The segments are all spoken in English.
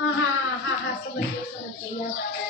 Aha, aha.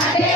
Amén.